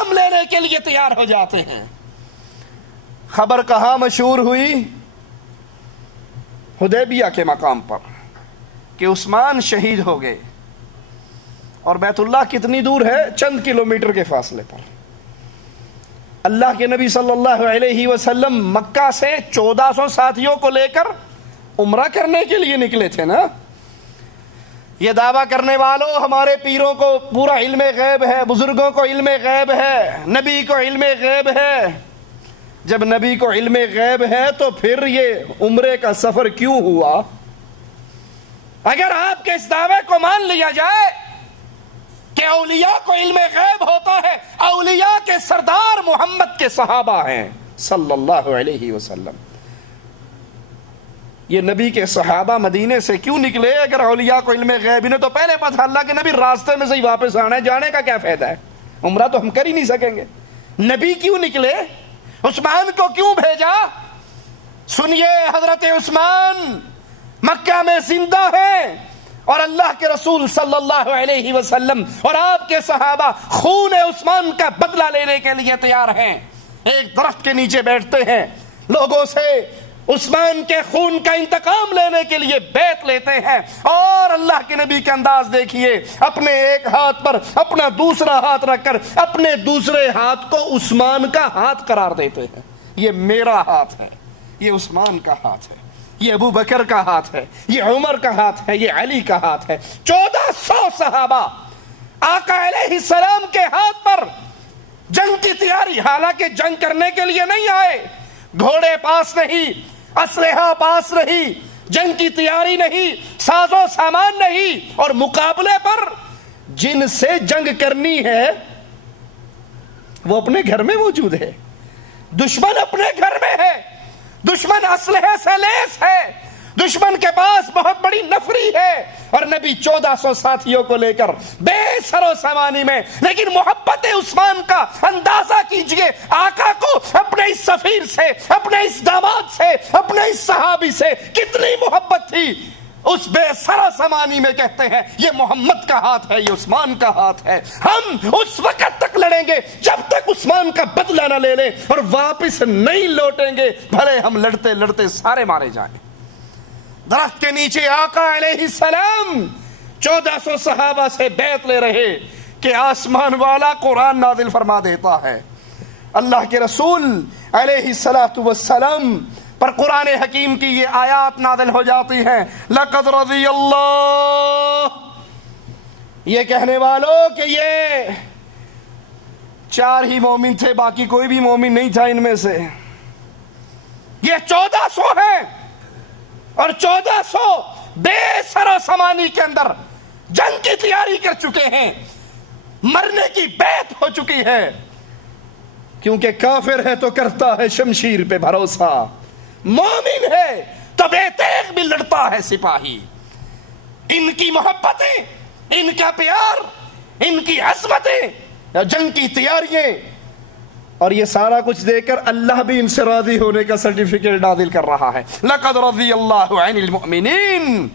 ہم لینے کے لیے تیار ہو جاتے ہیں۔ خبر کہاں مشہور ہوئی؟ حدیبیہ کے مقام پر کہ عثمان شہید ہو گئے، اور بیت اللہ کتنی دور ہے؟ چند کلومیٹر کے فاصلے پر۔ اللہ کے نبی صلی اللہ علیہ وسلم مکہ سے 1400 ساتھیوں کو لے کر عمرہ کرنے کے لیے نکلے تھے نا۔ یہ دعویٰ کرنے والوں، ہمارے پیروں کو پورا علم غیب ہے، بزرگوں کو علم غیب ہے، نبی کو علم غیب ہے۔ جب نبی کو علم غیب ہے تو پھر یہ عمرے کا سفر کیوں ہوا؟ اگر آپ کے اس دعوے کو مان لیا جائے کہ اولیاء کو علم غیب ہوتا ہے، اولیاء کے سردار محمد کے صحابہ ہیں صلی اللہ علیہ وسلم، یہ نبی کے صحابہ مدینے سے کیوں نکلے؟ اگر اولیاء کو علم غیب نے تو پہلے پتہ اللہ کے نبی راستے میں سے ہی واپس آنا ہے، جانے کا کیا فائدہ ہے؟ عمرہ تو ہم کر ہی نہیں سکیں گے۔ نبی کیوں نکلے؟ عثمان کو کیوں بھیجا؟ سنیے، حضرت عثمان مکہ میں زندہ ہیں اور اللہ کے رسول صلی اللہ علیہ وسلم اور آپ کے صحابہ خون عثمان کا بدلہ لینے کے لیے تیار ہیں۔ ایک درخت کے نیچے بیٹھتے ہیں، لوگوں سے عثمان کے خون کا انتقام لینے کے لیے بیعت لیتے ہیں، اور اللہ کے نبی کا انداز دیکھیے، اپنے ایک ہاتھ پر اپنا دوسرا ہاتھ رکھ کر اپنے دوسرے ہاتھ کو عثمان کا ہاتھ قرار دیتے ہیں۔ یہ میرا ہاتھ ہے، یہ عثمان کا ہاتھ ہے، یہ ابو بکر کا ہاتھ ہے، یہ عمر کا ہاتھ ہے، یہ علی کا ہاتھ ہے۔ 1400 صحابہ آقا علیہ السلام کے ہاتھ پر جنگ کی تیاری، حالانکہ جنگ کرنے کے لیے نہیں آئے، گھوڑے پاس نہیں، اسلحہ پاس نہیں، جنگ کی تیاری نہیں، ساز و سامان نہیں، اور مقابلے پر جن سے جنگ کرنی ہے وہ اپنے گھر میں موجود ہے، دشمن اپنے گھر میں ہے، دشمن اسلحے سے لیس ہے، دشمن کے پاس بہت بڑی نفری ہے، اور نبی 1400 ساتھیوں کو لے کر بے سر و سامانی میں، لیکن محبت عثمان کا اندازہ کیجئے، آقا کو اپنے اس سفیر سے، اپنے اس داماد سے، اپنے اس صحابی سے کتنی محبت تھی۔ اس بے سر و سامانی میں کہتے ہیں یہ محمد کا ہاتھ ہے، یہ عثمان کا ہاتھ ہے، ہم اس وقت تک لڑیں گے جب تک عثمان کا بدلہ نہ لے لیں، اور واپس نہیں لوٹیں گے، بھلے ہم لڑتے لڑتے سارے مارے جائیں۔ درخت کے نیچے آقا علیہ السلام 1400 صحابہ سے بیعت لے رہے کہ آسمان والا قرآن نازل فرما دیتا ہے، اللہ کے رسول علیہ السلام پر قرآن حکیم کی یہ آیات نازل ہو جاتی ہیں، لقد رضی اللہ، یہ کہنے والوں کہ یہ 4 ہی مومن تھے، باقی کوئی بھی مومن نہیں تھا ان میں سے، یہ 1400 ہیں، اور 1400 بے سر و سامانی کے اندر جنگ کی تیاری کر چکے ہیں، مرنے کی بیعت ہو چکی ہے، کیونکہ کافر ہے تو کرتا ہے شمشیر پہ بھروسہ، مومن ہے تو بے تیغ بھی لڑتا ہے سپاہی۔ ان کی محبتیں، ان کا پیار، ان کی عظمتیں، جنگ کی تیاریاں، اور یہ سارا کچھ دے کر اللہ بھی ان سے راضی ہونے کا سرٹیفکیٹ نازل کر رہا ہے۔ لقد رضی اللہ عن المؤمنین،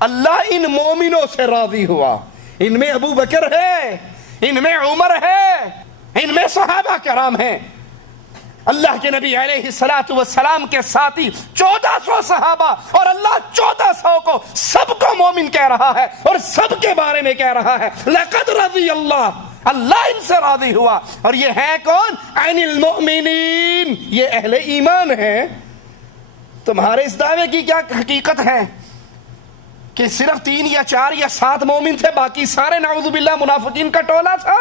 اللہ ان مومنوں سے راضی ہوا، ان میں ابو بکر ہے، ان میں عمر ہے، ان میں صحابہ کرام ہیں، اللہ کے نبی علیہ السلام کے ساتھی 1400 صحابہ، اور اللہ 1400 کو سب کو مومن کہہ رہا ہے، اور سب کے بارے میں کہہ رہا ہے لقد رضی اللہ، اللہ ان سے راضی ہوا، اور یہ ہے کون؟ عن المؤمنین، یہ اہل ایمان ہے۔ تمہارے اس دعوے کی کیا حقیقت ہے کہ صرف 3 یا 4 یا 7 مومن تھے، باقی سارے نعوذ باللہ منافقین کا ٹولہ تھا؟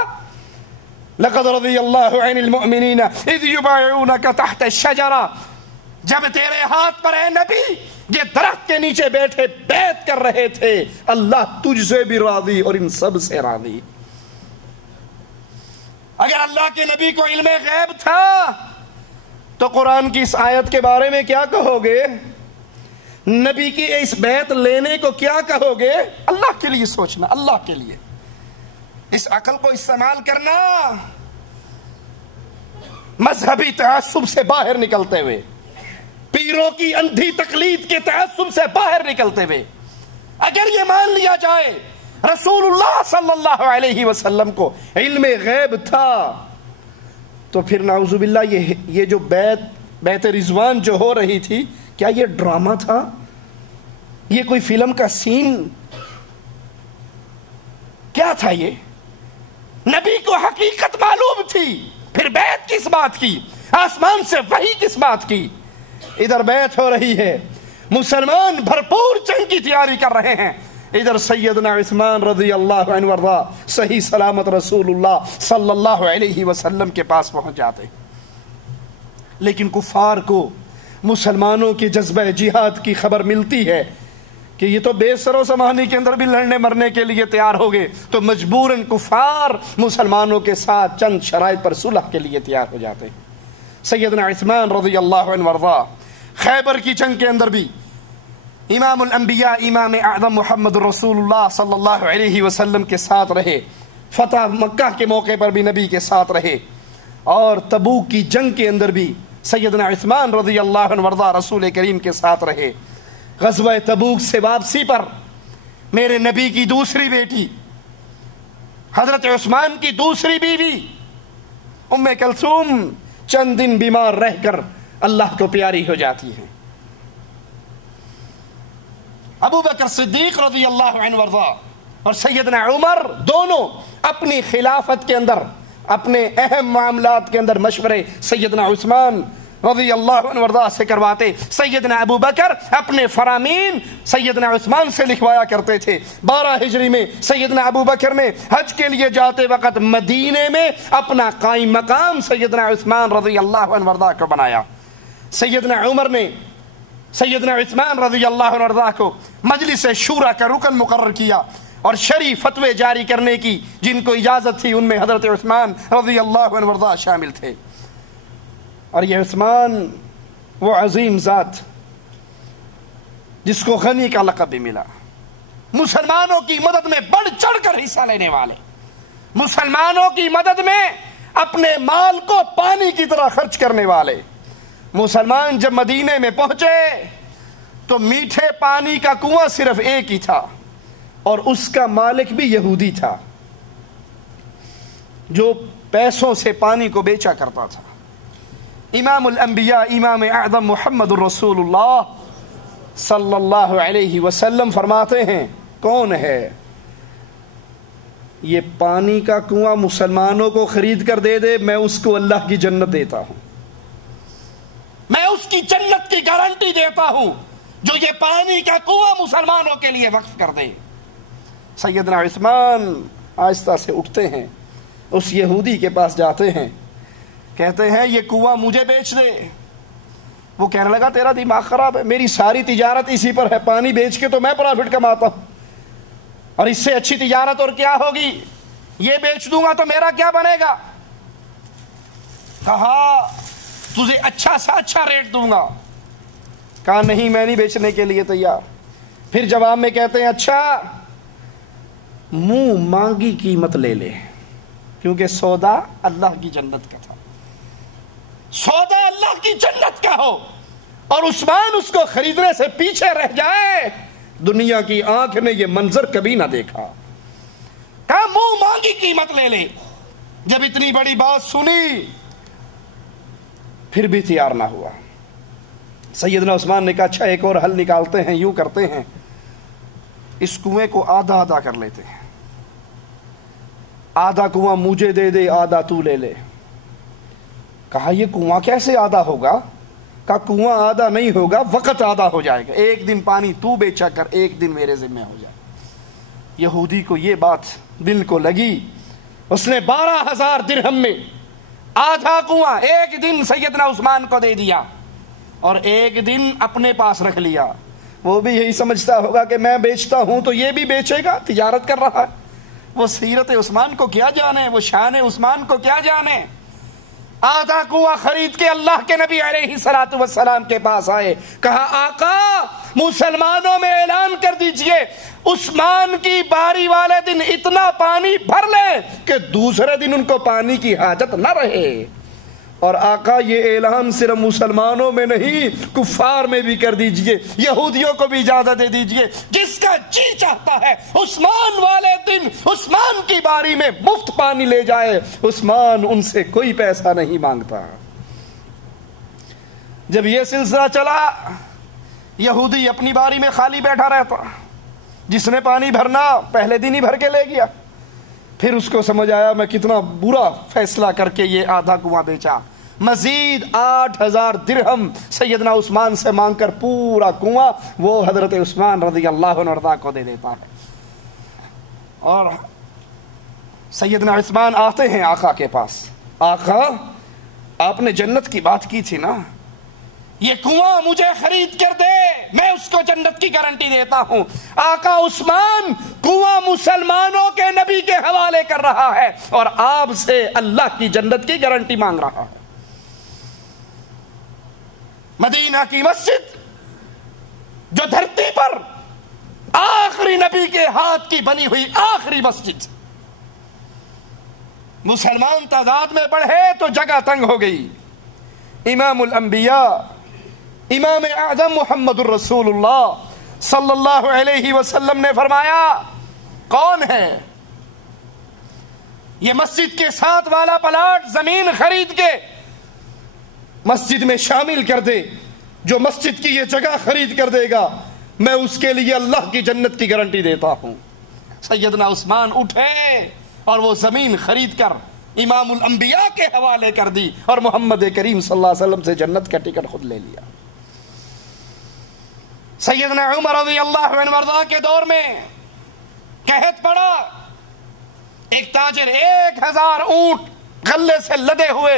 لقد رضی اللہ عن المؤمنین اذ یبایعونک تحت الشجرہ، جب تیرے ہاتھ پر اے نبی یہ درخت کے نیچے بیٹھے بیعت کر رہے تھے، اللہ تجھ سے بھی راضی اور ان سب سے راضی۔ اگر اللہ کے نبی کو علم غیب تھا تو قرآن کی اس آیت کے بارے میں کیا کہو گے؟ نبی کی اس بیعت لینے کو کیا کہو گے؟ اللہ کے لیے سوچنا، اللہ کے لیے اس عقل کو استعمال کرنا، مذہبی تعصب سے باہر نکلتے ہوئے، پیروں کی اندھی تقلید کے تعصب سے باہر نکلتے ہوئے، اگر یہ مان لیا جائے رسول اللہ صلی اللہ علیہ وسلم کو علم غیب تھا تو پھر نعوذ باللہ یہ جو بیعت رضوان جو ہو رہی تھی، کیا یہ ڈرامہ تھا؟ یہ کوئی فلم کا سین کیا تھا؟ یہ نبی کو حقیقت معلوم تھی، پھر بیعت کس بات کی؟ آسمان سے وحی کس بات کی؟ ادھر بیعت ہو رہی ہے، مسلمان بھرپور جنگ کی تیاری کر رہے ہیں، ادھر سیدنا عثمان رضی اللہ عنہ وارضا صحیح سلامت رسول اللہ صلی اللہ علیہ وسلم کے پاس پہنچ جاتے۔ لیکن کفار کو مسلمانوں کے جذبہ جہاد کی خبر ملتی ہے کہ یہ تو بے سر و سامانی کے اندر بھی لڑنے مرنے کے لیے تیار ہو گئے، تو مجبوراً کفار مسلمانوں کے ساتھ چند شرائط پر صلح کے لیے تیار ہو جاتے ہیں۔ سیدنا عثمان رضی اللہ عنہ وارضا خیبر کی جنگ کے اندر بھی امام الانبیاء امام اعظم محمد رسول اللہ صلی اللہ علیہ وسلم کے ساتھ رہے، فتح مکہ کے موقع پر بھی نبی کے ساتھ رہے، اور تبوک کی جنگ کے اندر بھی سیدنا عثمان رضی اللہ عنہ وارضا رسول کریم کے ساتھ رہے۔ غزوہ تبوک سے واپسی پر میرے نبی کی دوسری بیٹی حضرت عثمان کی دوسری بیوی ام کلثوم چند دن بیمار رہ کر اللہ کو پیاری ہو جاتی ہیں۔ ابو بکر صدیق رضی اللہ عنہ وارضا اور سیدنا عمر دونوں اپنی خلافت کے اندر اپنے اہم معاملات کے اندر مشورے سیدنا عثمان رضی اللہ عنہ وارضا سے کرواتے۔ سیدنا ابو بکر اپنے فرامین سیدنا عثمان سے لکھوایا کرتے تھے۔ 12 ہجری میں سیدنا ابو بکر نے حج کے لیے جاتے وقت مدینے میں اپنا قائم مقام سیدنا عثمان رضی اللہ عنہ وارضا کو بنایا۔ سیدنا عمر نے سیدنا عثمان رضی اللہ عنہ وارضا کو مجلس شورا کا رکن مقرر کیا اور شرعی فتوے جاری کرنے کی جن کو اجازت تھی ان میں حضرت عثمان رضی اللہ عنہ وارضا شامل تھے۔ اور یہ عثمان وہ عظیم ذات جس کو غنی کا لقب بھی ملا، مسلمانوں کی مدد میں بڑھ چڑھ کر حصہ لینے والے، مسلمانوں کی مدد میں اپنے مال کو پانی کی طرح خرچ کرنے والے۔ مسلمان جب مدینے میں پہنچے تو میٹھے پانی کا کنواں صرف ایک ہی تھا اور اس کا مالک بھی یہودی تھا جو پیسوں سے پانی کو بیچا کرتا تھا۔ امام الانبیاء امام اعظم محمد رسول اللہ صلی اللہ علیہ وسلم فرماتے ہیں، کون ہے یہ پانی کا کنواں مسلمانوں کو خرید کر دے دے، میں اس کو اللہ کی جنت دیتا ہوں، میں اس کی جنت کی گارنٹی دیتا ہوں جو یہ پانی کا کنواں مسلمانوں کے لیے وقف کر دے۔ سیدنا عثمان آہستہ سے اٹھتے ہیں، اس یہودی کے پاس جاتے ہیں، کہتے ہیں یہ کنواں مجھے بیچ دے۔ وہ کہنے لگا تیرا دماغ خراب ہے، میری ساری تجارت اسی پر ہے، پانی بیچ کے تو میں پرافٹ کماتا ہوں، اور اس سے اچھی تجارت اور کیا ہوگی؟ یہ بیچ دوں گا تو میرا کیا بنے گا؟ کہا تجھے اچھا سا اچھا ریٹ دوں گا۔ کہا نہیں، میں نہیں بیچنے کے لیے تیار۔ پھر جواب میں کہتے ہیں اچھا منہ مانگی قیمت لے لے، کیونکہ سودا اللہ کی جنت کا تھا، سودا اللہ کی جنت کا ہو اور عثمان اس کو خریدنے سے پیچھے رہ جائے، دنیا کی آنکھ نے یہ منظر کبھی نہ دیکھا۔ کہا منہ مانگی قیمت لے لے۔ جب اتنی بڑی بات سنی پھر بھی تیار نہ ہوا۔ سیدنا عثمان نے کہا اچھا ایک اور حل نکالتے ہیں، یوں کرتے ہیں اس کنویں کو آدھا آدھا کر لیتے ہیں، آدھا کنواں مجھے دے دے، آدھا تو لے لے۔ کہا یہ کنواں کیسے آدھا ہوگا؟ کہا کنواں آدھا نہیں ہوگا، وقت آدھا ہو جائے گا، ایک دن پانی تو بیچا کر، ایک دن میرے ذمہ ہو جائے۔ یہودی کو یہ بات دل کو لگی، اس نے 12,000 درہم میں آدھا کنواں ایک دن سیدنا عثمان کو دے دیا اور ایک دن اپنے پاس رکھ لیا۔ وہ بھی یہی سمجھتا ہوگا کہ میں بیچتا ہوں تو یہ بھی بیچے گا، تجارت کر رہا ہے۔ وہ سیرت عثمان کو کیا جانے، وہ شان عثمان کو کیا جانے۔ آدھا کنواں خرید کے اللہ کے نبی علیہ الصلوۃ والسلام کے پاس آئے، کہا آقا مسلمانوں میں اعلان کر دیجئے عثمان کی باری والے دن اتنا پانی بھر لے کہ دوسرے دن ان کو پانی کی حاجت نہ رہے۔ اور آقا یہ اعلان صرف مسلمانوں میں نہیں کفار میں بھی کر دیجئے، یہودیوں کو بھی اجازت دے دیجئے، جس کا جی چاہتا ہے عثمان والے دن عثمان کی باری میں مفت پانی لے جائے، عثمان ان سے کوئی پیسہ نہیں مانگتا۔ جب یہ سلسلہ چلا یہودی اپنی باری میں خالی بیٹھا رہتا، جس نے پانی بھرنا پہلے دن ہی بھر کے لے گیا، پھر اس کو سمجھ آیا میں کتنا برا فیصلہ کر کے یہ آدھا کنواں بیچا، مزید 8000 درہم سیدنا عثمان سے مانگ کر پورا کنواں وہ حضرت عثمان رضی اللہ عنہ کو دے دیتا ہے۔ اور سیدنا عثمان آتے ہیں آقا کے پاس، آقا آپ نے جنت کی بات کی تھی نا، یہ کنواں مجھے خرید کر دے، میں اس کو جنت کی گارنٹی دیتا ہوں۔ آقا عثمان کنواں مسلمانوں کے نبی کے حوالے کر رہا ہے اور آپ سے اللہ کی جنت کی گارنٹی مانگ رہا ہے۔ مدینہ کی مسجد جو دھرتی پر آخری نبی کے ہاتھ کی بنی ہوئی آخری مسجد، مسلمان تعداد میں بڑھے تو جگہ تنگ ہو گئی۔ امام الانبیاء امام اعظم محمد الرسول اللہ صلی اللہ علیہ وسلم نے فرمایا، کون ہے یہ مسجد کے ساتھ والا پلاٹ زمین خرید کے مسجد میں شامل کر دے، جو مسجد کی یہ جگہ خرید کر دے گا میں اس کے لیے اللہ کی جنت کی گارنٹی دیتا ہوں۔ سیدنا عثمان اٹھے اور وہ زمین خرید کر امام الانبیاء کے حوالے کر دی اور محمد کریم صلی اللہ علیہ وسلم سے جنت کا ٹکٹ خود لے لیا۔ سیدنا عمر رضی اللہ عنہ وارضاہ کے دور میں قحط پڑا، ایک تاجر 1000 اونٹ غلے سے لدے ہوئے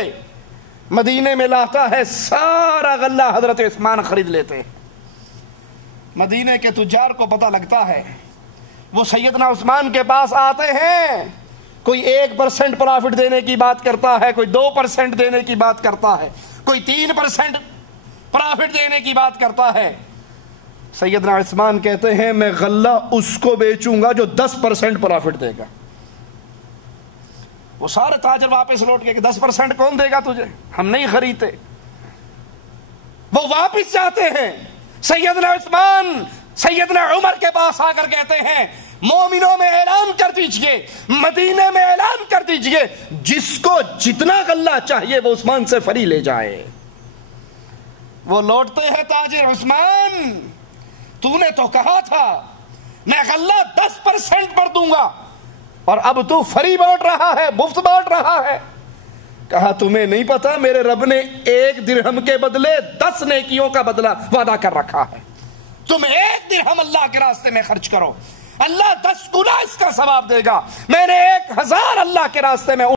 مدینے میں لاتا ہے، سارا غلہ حضرت عثمان خرید لیتے ہیں۔ مدینے کے تجار کو پتہ لگتا ہے، وہ سیدنا عثمان کے پاس آتے ہیں، کوئی 1% پرافٹ دینے کی بات کرتا ہے، کوئی 2% دینے کی بات کرتا ہے، کوئی 3% پرافٹ دینے کی بات کرتا ہے۔ سیدنا عثمان کہتے ہیں میں غلہ اس کو بیچوں گا جو 10% پرافٹ دے گا۔ وہ سارے تاجر واپس لوٹ کے کہ 10% کون دے گا تجھے، ہم نہیں خریدتے۔ وہ واپس جاتے ہیں، سیدنا عثمان سیدنا عمر کے پاس آ کر کہتے ہیں مومنوں میں اعلان کر دیجئے، مدینے میں اعلان کر دیجئے، جس کو جتنا غلہ چاہیے وہ عثمان سے فری لے جائے۔ وہ لوٹتے ہیں تاجر، عثمان تو نے تو کہا تھا میں غلہ 10% پر دوں گا اور اب تو فری بانٹ رہا ہے، مفت بانٹ رہا ہے۔ کہا تمہیں نہیں پتا میرے رب نے 1 درہم کے بدلے 10 نیکیوں کا بدلہ وعدہ کر رکھا ہے، تم 1 درہم اللہ کے راستے میں خرچ کرو، اللہ 10 گنا اس کا ثواب دے گا۔ میں نے 1000 اللہ کے راستے میں